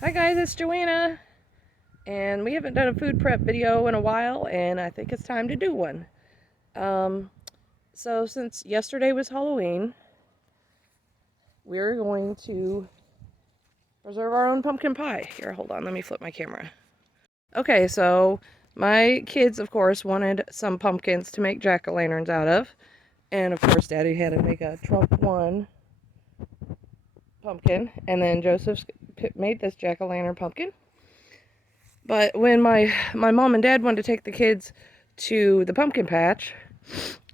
Hi guys, it's Joanna, and we haven't done a food prep video in a while, and I think it's time to do one. Um, so since yesterday was Halloween, we're going to preserve our own pumpkin pie. Here, hold on, let me flip my camera. Okay, so my kids, of course, wanted some pumpkins to make jack-o'-lanterns out of, and of course, Daddy had to make a Trump 1 pumpkin, and then Joseph made this jack-o'-lantern pumpkin. But when my mom and dad wanted to take the kids to the pumpkin patch,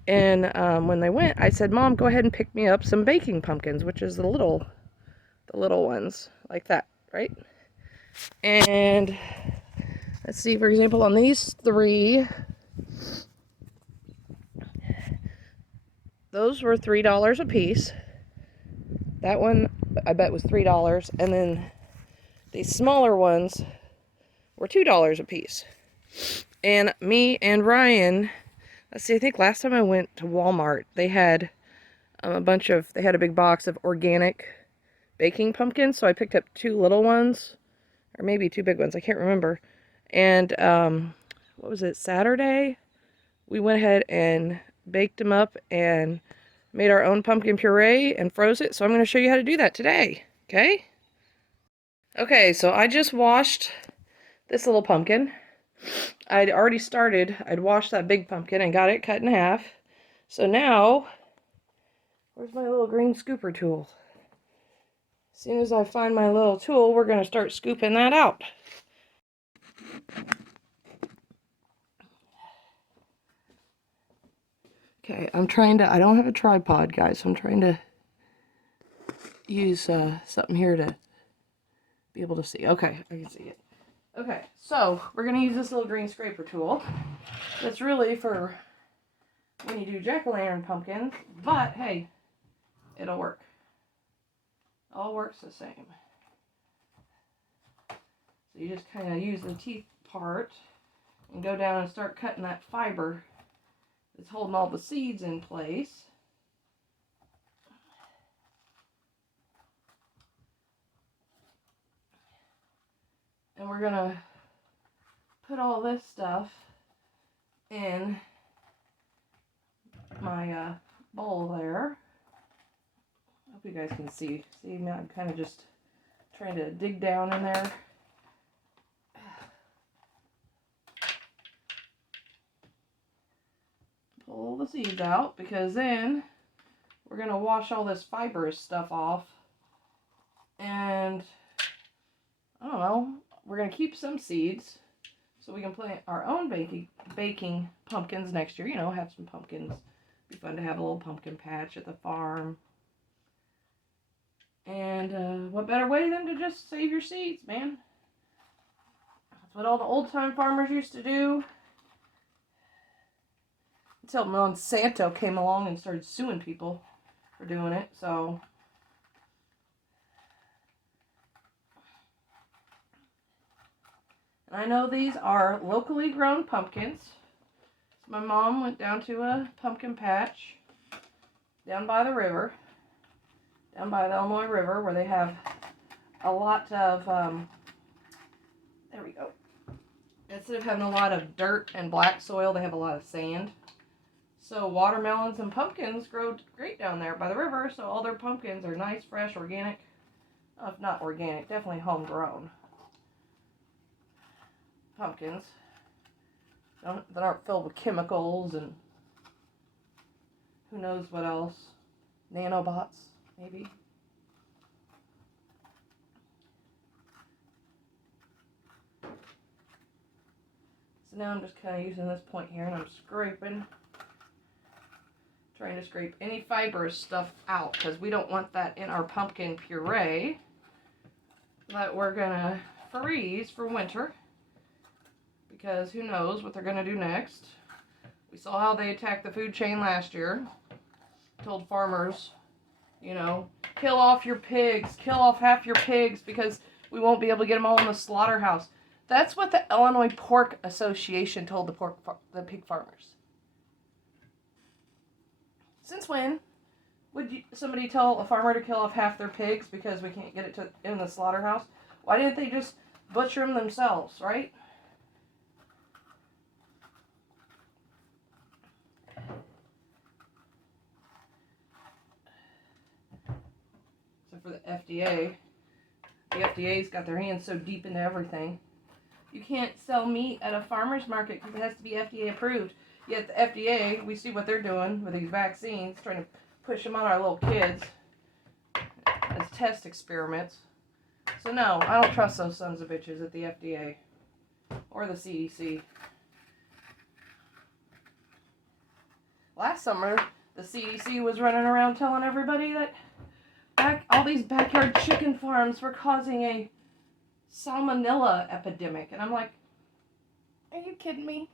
and when they went, I said, "Mom, go ahead and pick me up some baking pumpkins," which is the little ones like that, right? And let's see, for example, on these three, those were $3 a piece. That one I bet was $3, and then these smaller ones were $2 a piece. And me and Ryan, let's see, I think last time I went to Walmart, they had they had a big box of organic baking pumpkins, so I picked up 2 little ones, or maybe 2 big ones, I can't remember. And what was it, Saturday? We went ahead and baked them up and made our own pumpkin puree and froze it, so I'm going to show you how to do that today, okay? Okay, so I just washed this little pumpkin. I'd washed that big pumpkin and got it cut in half. So now, where's my little green scooper tool? As soon as I find my little tool, we're going to start scooping that out. Okay, I don't have a tripod, guys, so I'm trying to use something here to be able to see. Okay, I can see it. Okay, so we're going to use this little green scraper tool. That's really for when you do jack-o'-lantern pumpkins, but hey, it'll work. All works the same. So you just kind of use the teeth part and go down and start cutting that fiber that's holding all the seeds in place. And we're gonna put all this stuff in my bowl there. Hope you guys can see. See, now I'm kind of just trying to dig down in there. Pull all the seeds out, because then we're gonna wash all this fibrous stuff off. And I don't know, we're gonna keep some seeds so we can plant our own baking pumpkins next year. You know, have some pumpkins. Be fun to have a little pumpkin patch at the farm. And what better way than to just save your seeds, man? That's what all the old-time farmers used to do. Until Monsanto came along and started suing people for doing it, so. And I know these are locally grown pumpkins. So my mom went down to a pumpkin patch down by the river, down by the Illinois River, where they have a lot of, there we go. Instead of having a lot of dirt and black soil, they have a lot of sand. So watermelons and pumpkins grow great down there by the river, so all their pumpkins are nice, fresh, organic. If not organic, definitely homegrown pumpkins that aren't filled with chemicals and who knows what else. Nanobots, maybe. So now I'm just kind of using this point here and I'm scraping. Trying to scrape any fibrous stuff out, because we don't want that in our pumpkin puree that we're gonna freeze for winter, because who knows what they're gonna do next. We saw how they attacked the food chain last year. Told farmers, you know, kill off your pigs, kill off half your pigs, because we won't be able to get them all in the slaughterhouse. That's what the Illinois Pork Association told the pig farmers. Since when would somebody tell a farmer to kill off half their pigs because we can't get it in the slaughterhouse? Why didn't they just butcher them themselves, right? So for the FDA FDA's got their hands so deep into everything. You can't sell meat at a farmer's market because it has to be FDA approved. Yet the FDA, we see what they're doing with these vaccines, trying to push them on our little kids as test experiments. So no, I don't trust those sons of bitches at the FDA or the CDC. Last summer, the CDC was running around telling everybody that all these backyard chicken farms were causing a salmonella epidemic. And I'm like, are you kidding me?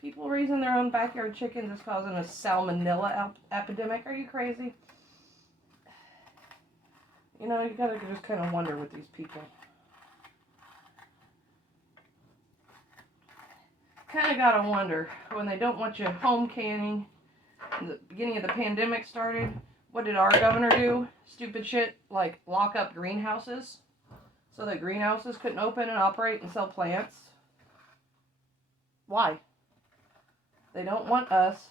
People raising their own backyard chickens is causing a salmonella epidemic? Are you crazy? You know, you gotta just kind of wonder with these people. Kind of gotta wonder when they don't want you home canning. In the beginning of the pandemic started, what did our governor do? Stupid shit like lock up greenhouses so that greenhouses couldn't open and operate and sell plants. Why? They don't want us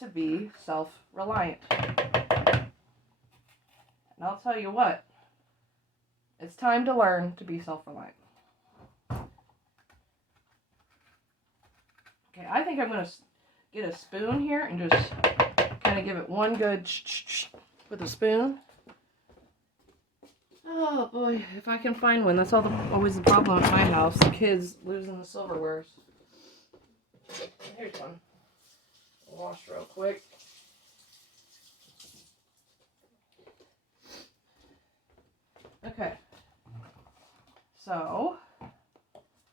to be self-reliant. And I'll tell you what, it's time to learn to be self-reliant. Okay, I think I'm going to get a spoon here and just kind of give it one good with a spoon. Oh boy, if I can find one. That's always the problem at my house. The kids losing the silverwares. Here's one. Wash real quick. Okay. So,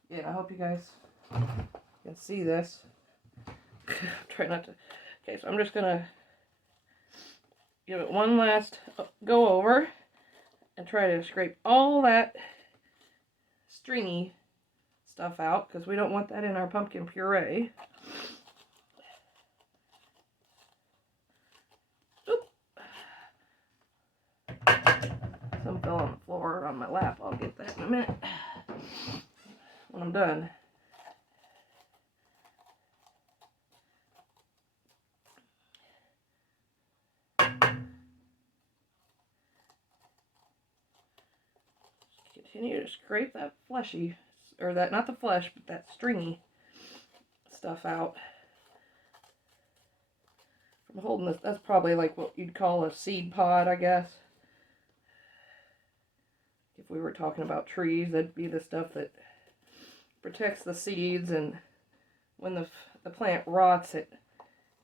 yeah, I hope you guys can see this. Try not to. Okay, so I'm just gonna give it one last go over and try to scrape all that stringy stuff out because we don't want that in our pumpkin puree. Oop. Some fell on the floor on my lap. I'll get that in a minute when I'm done. Continue to scrape that fleshy, or that, not the flesh, but that stringy stuff out. I'm holding this, that's probably like what you'd call a seed pod, I guess. If we were talking about trees, that'd be the stuff that protects the seeds, and when the plant rots, it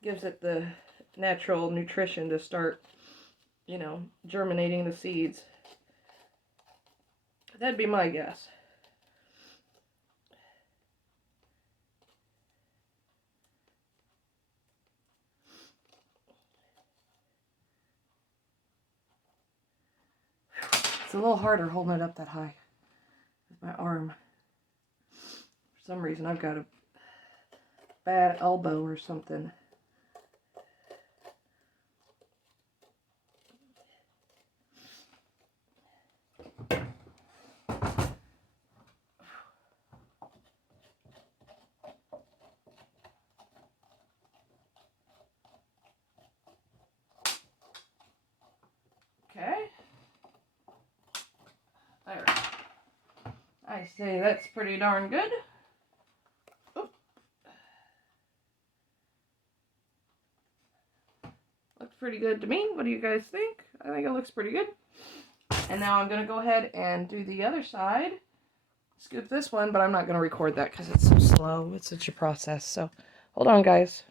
gives it the natural nutrition to start, you know, germinating the seeds. That'd be my guess. It's a little harder holding it up that high with my arm. For some reason, I've got a bad elbow or something. Okay. There. I say that's pretty darn good. Oop. Looks pretty good to me. What do you guys think? I think it looks pretty good. And now I'm going to go ahead and do the other side. Scoop this one, but I'm not going to record that because it's so slow. It's such a process. So hold on, guys.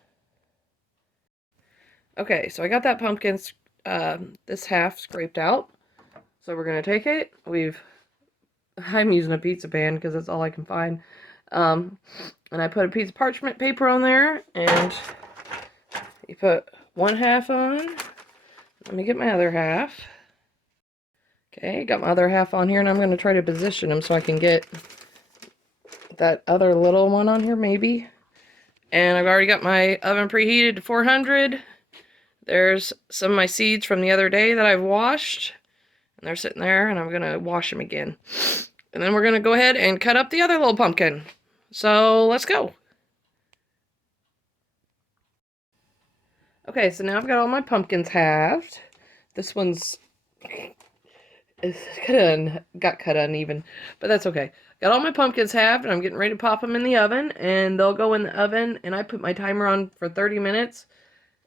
Okay, so I got that pumpkin, this half scraped out. So we're going to take it. I'm using a pizza pan because that's all I can find. And I put a piece of parchment paper on there, and you put one half on. Let me get my other half. Okay, got my other half on here, and I'm going to try to position them so I can get that other little one on here, maybe. And I've already got my oven preheated to 400. There's some of my seeds from the other day that I've washed And they're sitting there, and I'm going to wash them again. And then we're going to go ahead and cut up the other little pumpkin. So let's go. Okay, so now I've got all my pumpkins halved. This one's got cut uneven, but that's okay. Got all my pumpkins halved, and I'm getting ready to pop them in the oven, and they'll go in the oven, and I put my timer on for 30 minutes,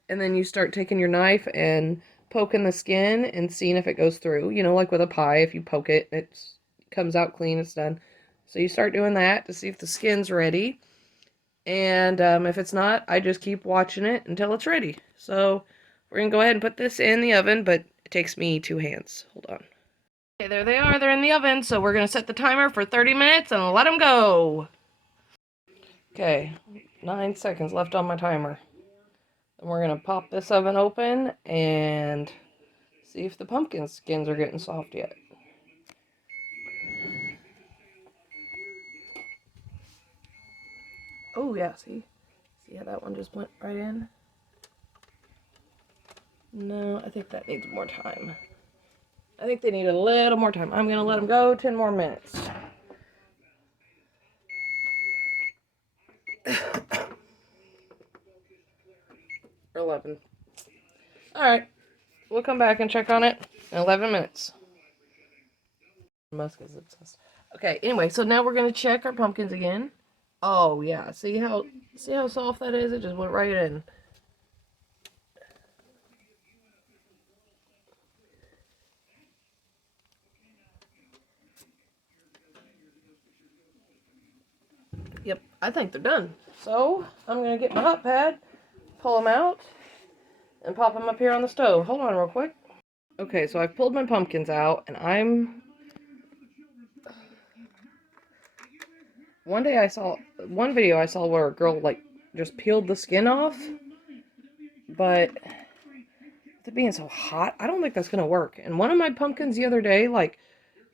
and then you start taking your knife and poking the skin and seeing if it goes through. You know, like with a pie, if you poke it, it comes out clean, it's done. So you start doing that to see if the skin's ready. And if it's not, I just keep watching it until it's ready. So we're going to go ahead and put this in the oven, but it takes me 2 hands. Hold on. Okay, there they are. They're in the oven. So we're going to set the timer for 30 minutes and let them go. Okay, 9 seconds left on my timer. And we're going to pop this oven open and see if the pumpkin skins are getting soft yet. Oh, yeah, see? See how that one just went right in? No, I think that needs more time. I think they need a little more time. I'm going to let them go 10 more minutes. Or 11. Alright, we'll come back and check on it in 11 minutes. Musk is obsessed. Okay, anyway, so now we're going to check our pumpkins again. Oh, yeah, see how soft that is? It just went right in. Yep, I think they're done. So, I'm going to get my hot pad, pull them out, and pop them up here on the stove. Hold on real quick. Okay, so I've pulled my pumpkins out, and one video I saw where a girl, like, just peeled the skin off, but with it being so hot, I don't think that's going to work. And one of my pumpkins the other day, like,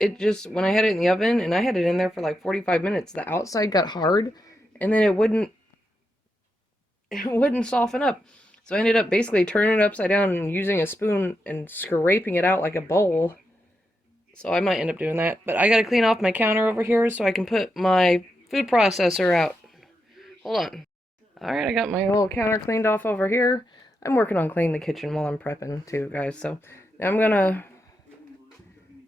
it just, when I had it in the oven, and I had it in there for like 45 minutes, the outside got hard, and then it wouldn't soften up. So I ended up basically turning it upside down and using a spoon and scraping it out like a bowl. So I might end up doing that. But I gotta clean off my counter over here so I can put my food processor out. Hold on. Alright, I got my little counter cleaned off over here. I'm working on cleaning the kitchen while I'm prepping too, guys. So now I'm gonna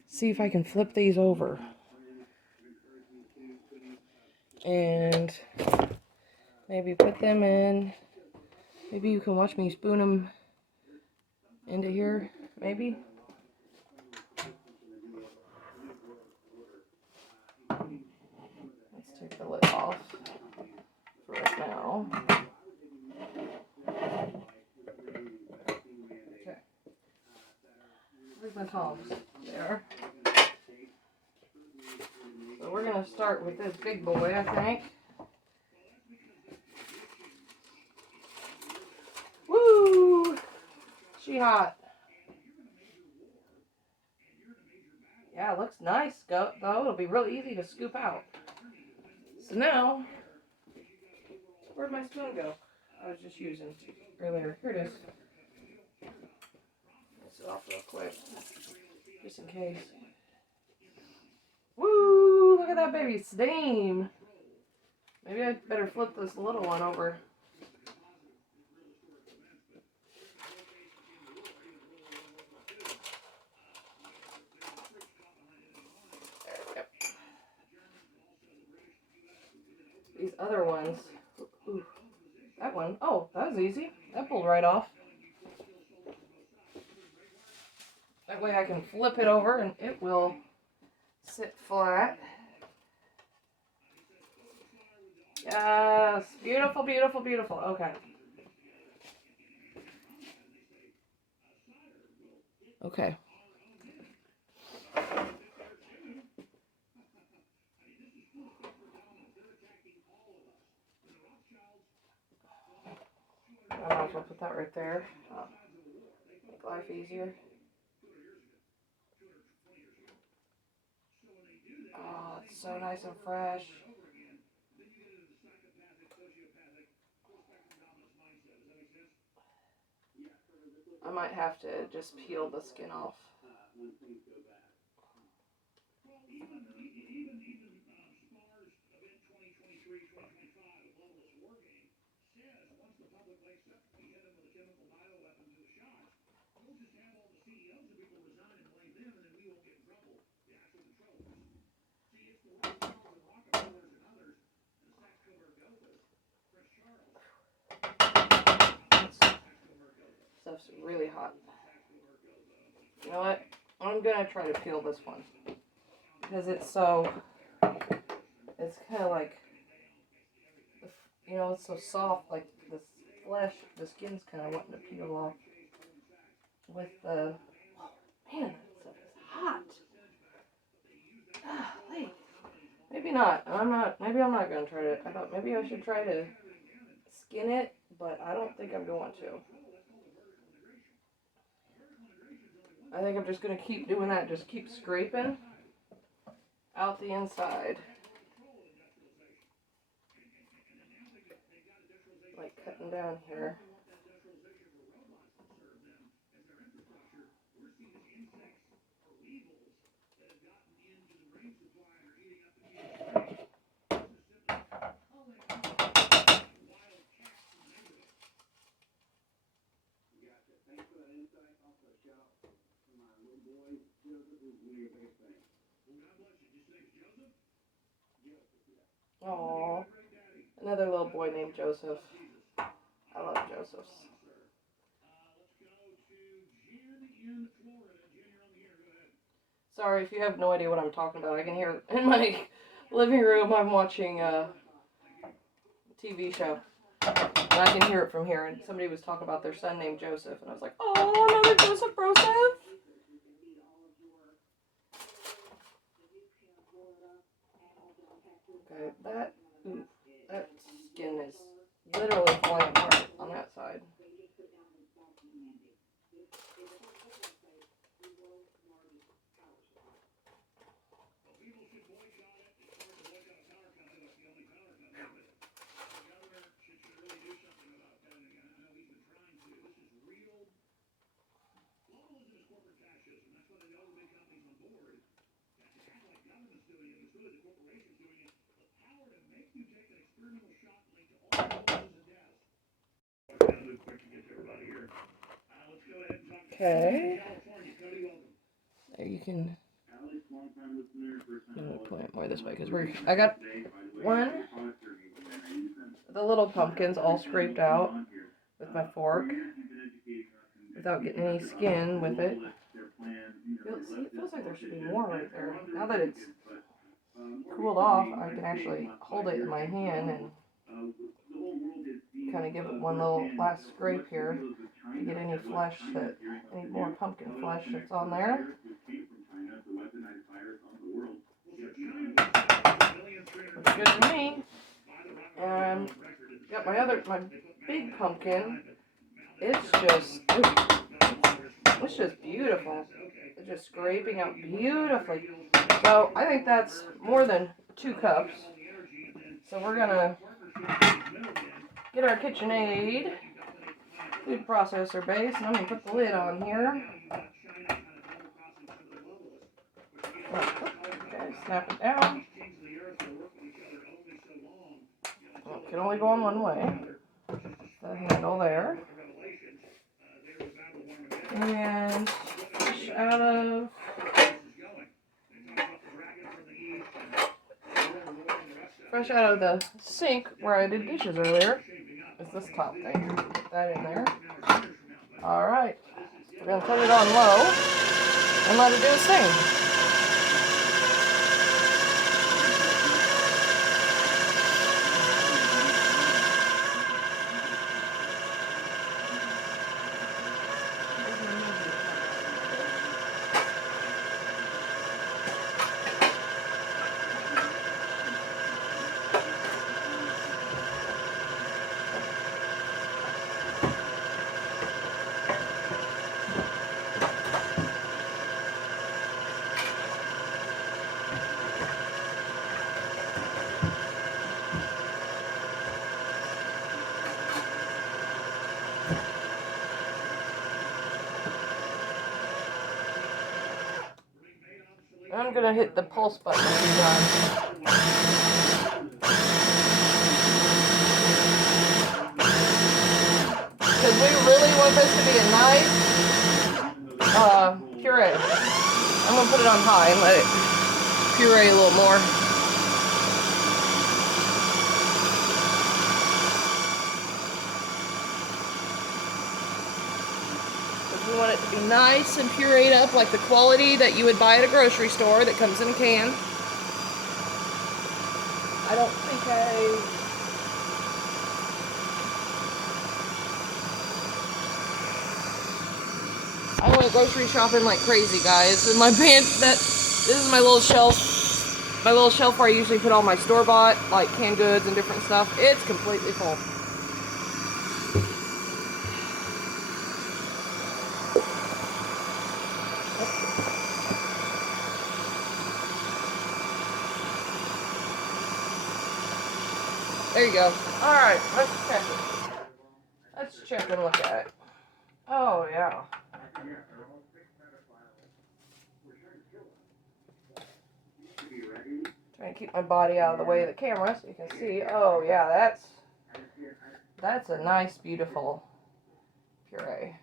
see if I can flip these over. And maybe put them in. Maybe you can watch me spoon them into here. Maybe. Let's take the lid off for right now. Okay. Where's my tongs? There. So we're going to start with this big boy, I think. Woo! She hot. Yeah, it looks nice, though. It'll be really easy to scoop out. So now, where'd my spoon go? I was just using earlier. Here it is. Rinse it off real quick, just in case. Woo! Look at that baby steam. Maybe I'd better flip this little one over. These other ones. Ooh, that one. Oh, that was easy. That pulled right off. That way I can flip it over and it will sit flat. Yes. Beautiful, beautiful, beautiful. Okay. Okay. I might as well put that right there. Make life easier. Oh, it's so nice and fresh. I might have to just peel the skin off. Stuff's really hot. You know what? I'm gonna try to peel this one because it's kind of like, it's so soft. Like the flesh, the skin's kind of wanting to peel off. With the man, that stuff is hot. Maybe not. Maybe I'm not gonna try to. I thought maybe I should try to skin it, but I don't think I'm going to. I think I'm just going to keep doing that. Just keep scraping out the inside. Like cutting down here. Aww, another little boy named Joseph. I love Josephs. Sorry if you have no idea what I'm talking about. I can hear it in my living room. I'm watching a TV show. And I can hear it from here. And somebody was talking about their son named Joseph. And I was like, oh, another Joseph Broseph. Okay, that skin is literally falling apart on that side. Okay. There you can. I'm gonna point it more this way because I got the little pumpkins all scraped out with my fork without getting any skin with it. See, it feels like there should be more right there. Now that it's cooled off, I can actually hold it in my hand and kind of give it one little last scrape here to get any flesh any more pumpkin flesh that's on there. Looks good to me. And got my big pumpkin. It's just beautiful. It's just scraping out beautifully. So I think that's more than 2 cups. So we're gonna get our KitchenAid food processor base, and I'm gonna put the lid on here. Okay, snap it down. Well, it can only go on one way. The handle there. And fresh out of the sink where I did dishes earlier is this top thing. Put that in there. Alright. We're going to put it on low and let it do its thing. I'm going to hit the pulse button when you're done. want this to be a nice puree. I'm going to put it on high and let it puree a little more. We want it to be nice and pureed up, like the quality that you would buy at a grocery store that comes in a can. I don't think I went grocery shopping like crazy, guys. And my this is my little shelf. My little shelf where I usually put all my store-bought, like canned goods and different stuff. It's completely full. There you go. Alright, let's check it. Let's check and look at it. Oh, yeah. Trying to keep my body out of the way of the camera so you can see. Oh, yeah, that's a nice, beautiful puree.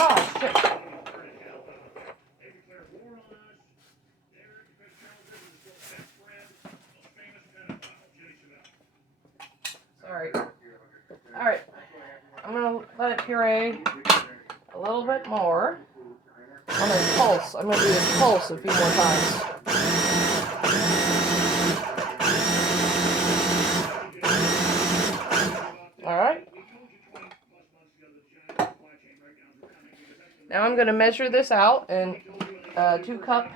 Oh, shit. Sorry. Alright. I'm going to let it puree a little bit more on this pulse. I'm going to do this pulse a few more times. Alright. Now I'm going to measure this out in 2-cup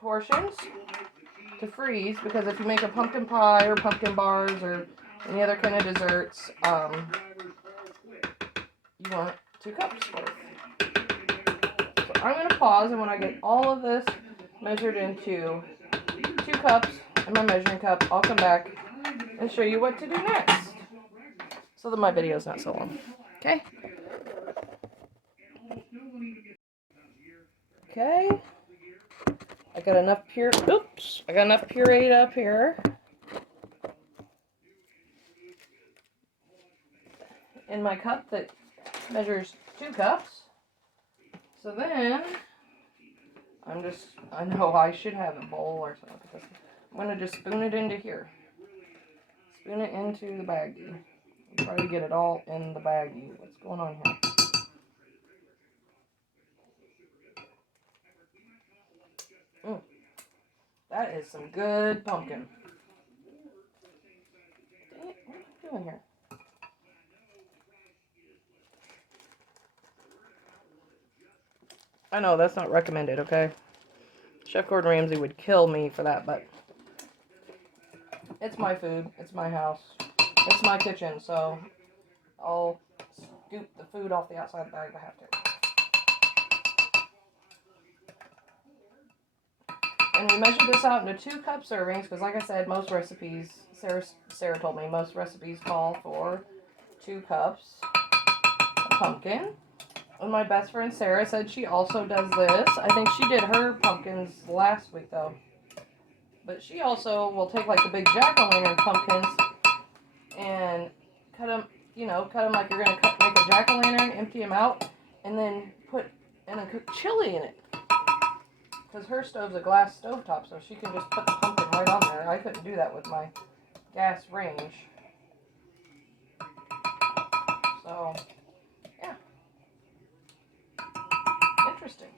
portions to freeze, because if you make a pumpkin pie or pumpkin bars or any other kind of desserts, you want 2 cups worth. So I'm going to pause, and when I get all of this measured into 2 cups and my measuring cup, I'll come back and show you what to do next, so that my video is not so long. Okay? Okay. I got enough pureed up here in my cup that measures 2 cups. So then I know I should have a bowl or something. I'm going to just spoon it into here. Spoon it into the baggie. Try to get it all in the baggie. What's going on here? That is some good pumpkin. Dang it, what are you doing here? I know, that's not recommended, okay? Chef Gordon Ramsay would kill me for that, but it's my food, it's my house, it's my kitchen, so I'll scoop the food off the outside of the bag if I have to. And we measured this out into 2-cup servings, because like I said, most recipes, Sarah told me, most recipes call for 2 cups of pumpkin. And my best friend Sarah said she also does this. I think she did her pumpkins last week though. But she also will take like the big jack-o'-lantern pumpkins and cut them like you're going to make a jack-o'-lantern, empty them out, and then cook chili in it. Because her stove's a glass stovetop, so she can just put the pumpkin right on there. I couldn't do that with my gas range. So, yeah. Interesting.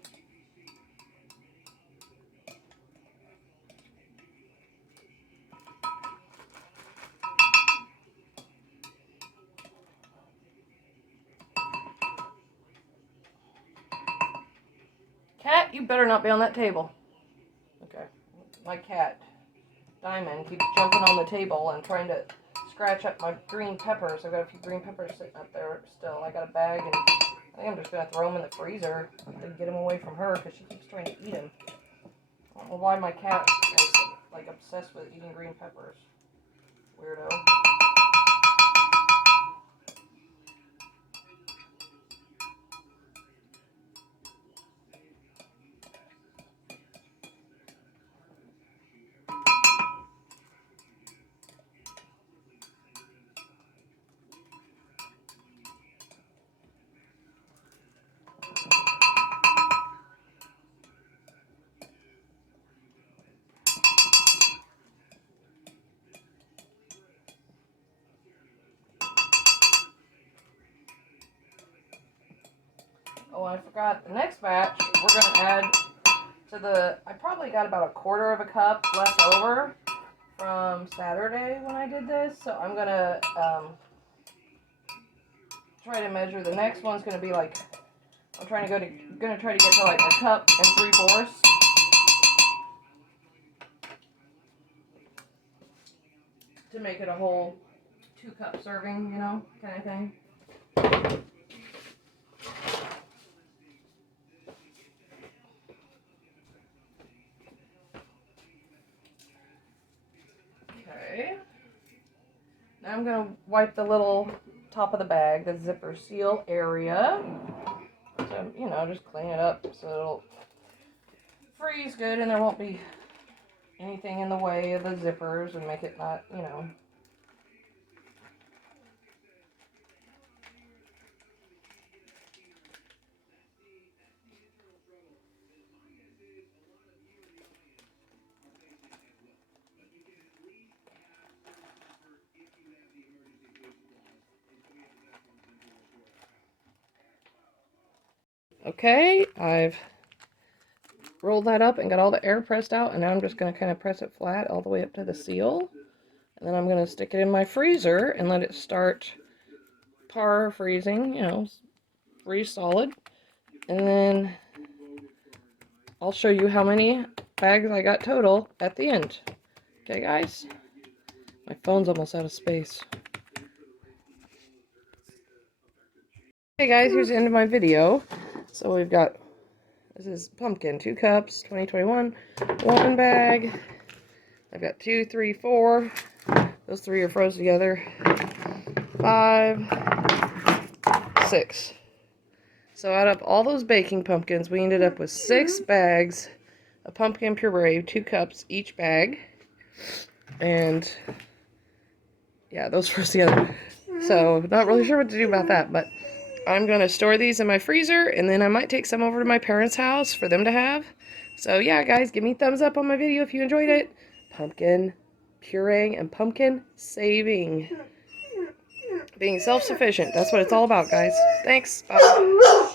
Cat, you better not be on that table. Okay. My cat, Diamond, keeps jumping on the table and trying to scratch up my green peppers. I've got a few green peppers sitting up there still. I got a bag, and I think I'm just going to throw them in the freezer to get them away from her, because she keeps trying to eat them. I don't know why my cat is like obsessed with eating green peppers. Weirdo. I forgot, the next batch, we're going to add to the, I probably got about 1/4 of a cup left over from Saturday when I did this. So I'm going to try to measure. The next one's going to be like, I'm trying to gonna try to get to like 1 3/4 cups. To make it a whole 2-cup serving, you know, kind of thing. Okay. Now I'm going to wipe the little top of the bag, the zipper seal area. So, you know, just clean it up so it'll freeze good and there won't be anything in the way of the zippers and make it not, you know. Okay, I've rolled that up and got all the air pressed out, and now I'm just going to kind of press it flat all the way up to the seal. And then I'm going to stick it in my freezer and let it start par freezing, you know, freeze solid. And then I'll show you how many bags I got total at the end. Okay, guys? My phone's almost out of space. Hey guys, here's the end of my video. So we've got, this is pumpkin, 2 cups, 2021, 1 bag. I've got 2, 3, 4. Those 3 are frozen together. 5, 6. So out of all those baking pumpkins, we ended up with 6 bags of pumpkin puree, 2 cups each bag. And yeah, those froze together. So not really sure what to do about that, but I'm going to store these in my freezer, and then I might take some over to my parents' house for them to have. So yeah, guys, give me a thumbs up on my video if you enjoyed it. Pumpkin pureeing and pumpkin saving. Being self-sufficient. That's what it's all about, guys. Thanks. Bye.